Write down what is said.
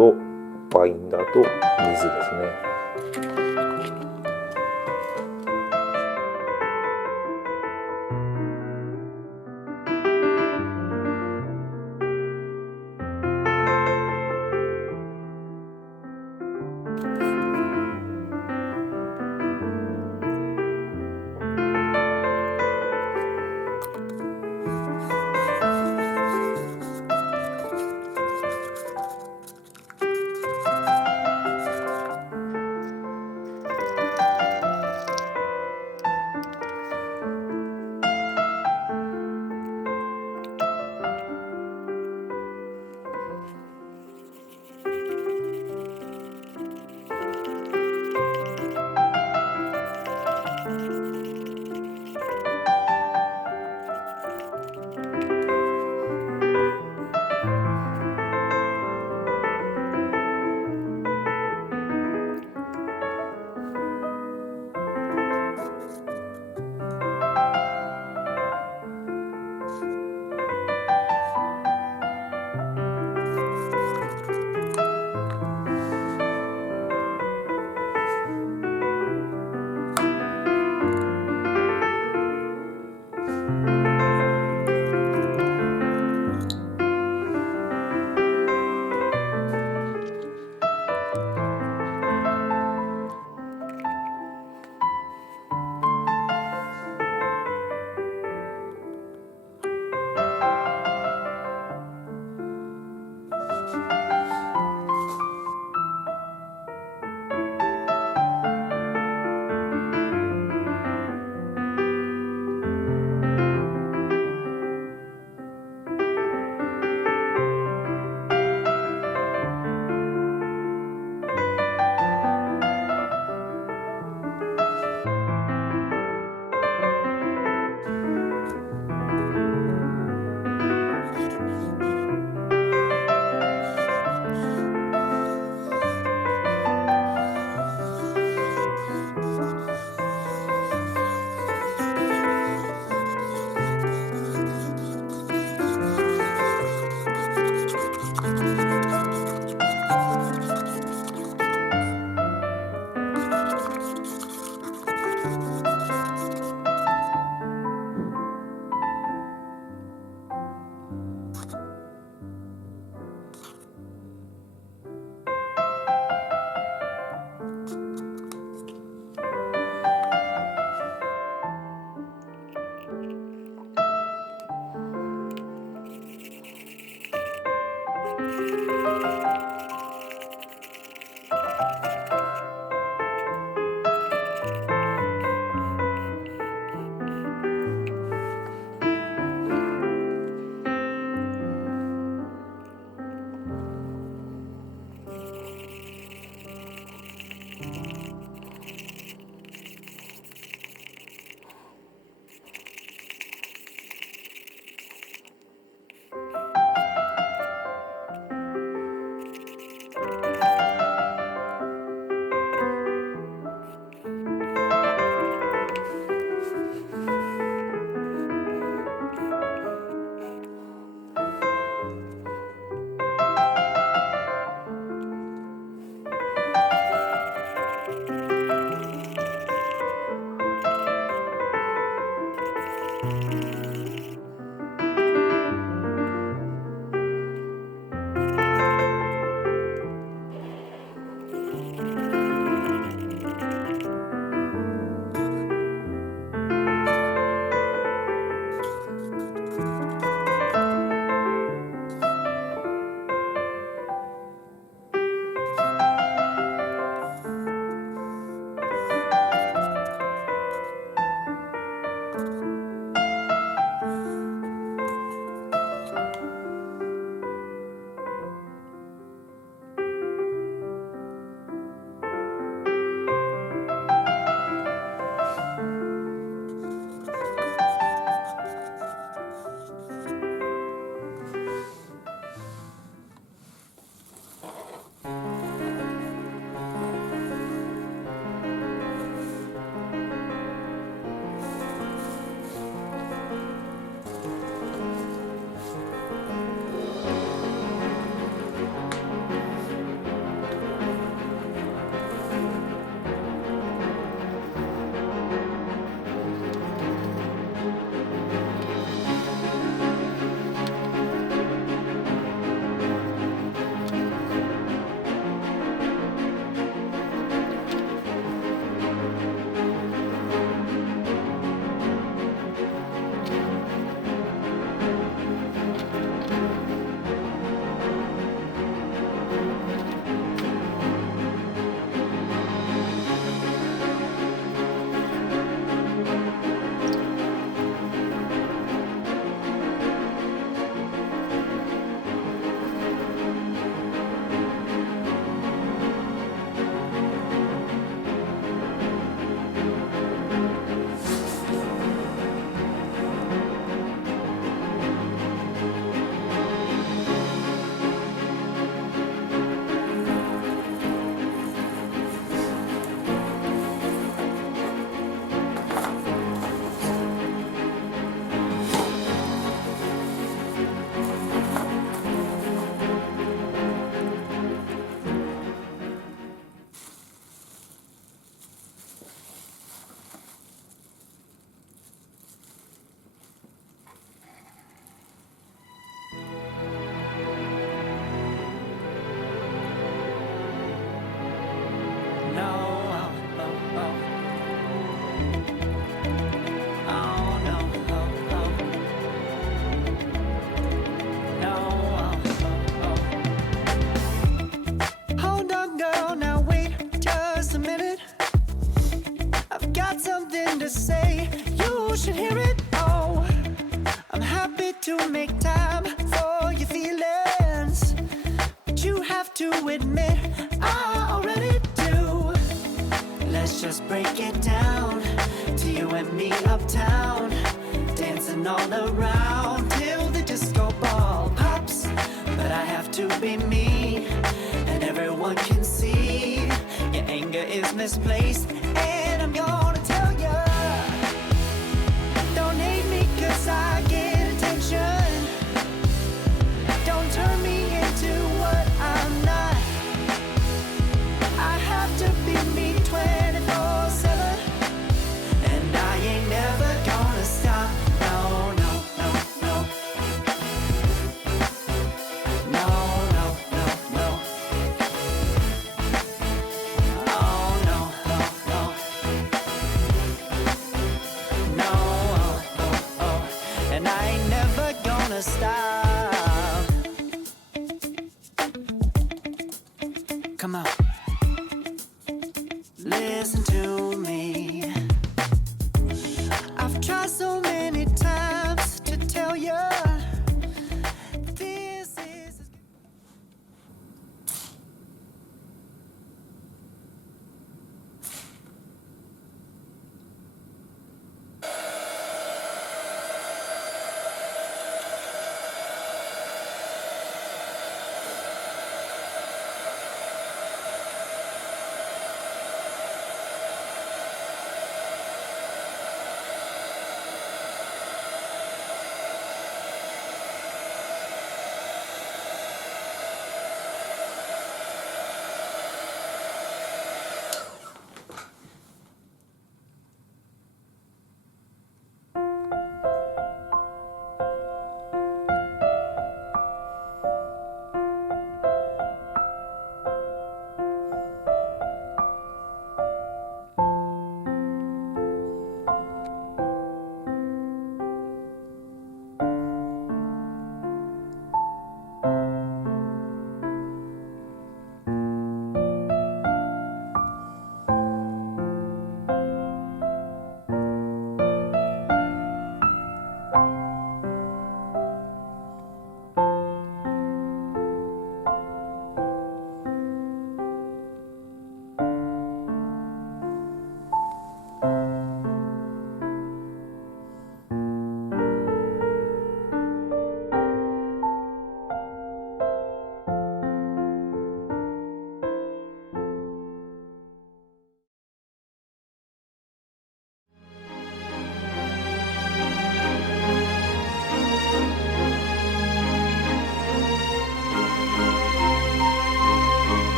とバインダーと水ですね。got something to say, you should hear it. Oh, I'm happy to make time for your feelings, but you have to admit I already do. Let's just break it down to you and me uptown, dancing all around till the disco ball pops. But I have to be me, and everyone can see your anger is misplaced, and I'm gonna tell ya, don't hate me 'cause I get attention. Don't turn me into what I'm not. I have to be me 24/7, and I ain't never gonna stop. No, no, no, no. No, no, no, no. Oh, no, no, no. No, oh, oh, oh. And I ain't never gonna stop. Come on. Listen to